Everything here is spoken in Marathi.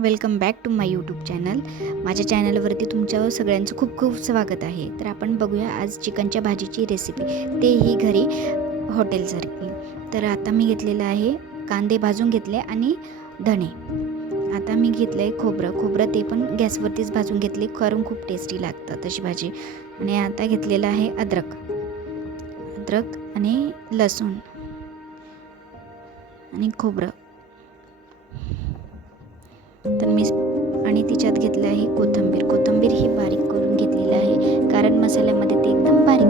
Welcome back to my YouTube channel. माझ्या चॅनलवरती तुमच्या सगळ्यांचं खूप खूप स्वागत आहे. तर आपण बघूया आज चिकनच्या भाजीची रेसिपी, तेही घरी हॉटेलसारखी. तर आता मी घेतलेलं आहे कांदे भाजून घेतले आणि धणे. आता मी घेतलं आहे खोबरं ते पण गॅसवरतीच भाजून घेतले, कारण खूप टेस्टी लागतं तशी भाजी. आणि आता घेतलेलं आहे अद्रक आणि लसूण आणि खोबरं. तर मी आणि तिच्यात घेतलं आहे कोथिंबीर ही बारीक करून घेतलेली आहे, कारण मसाल्यामध्ये ते एकदम बारीक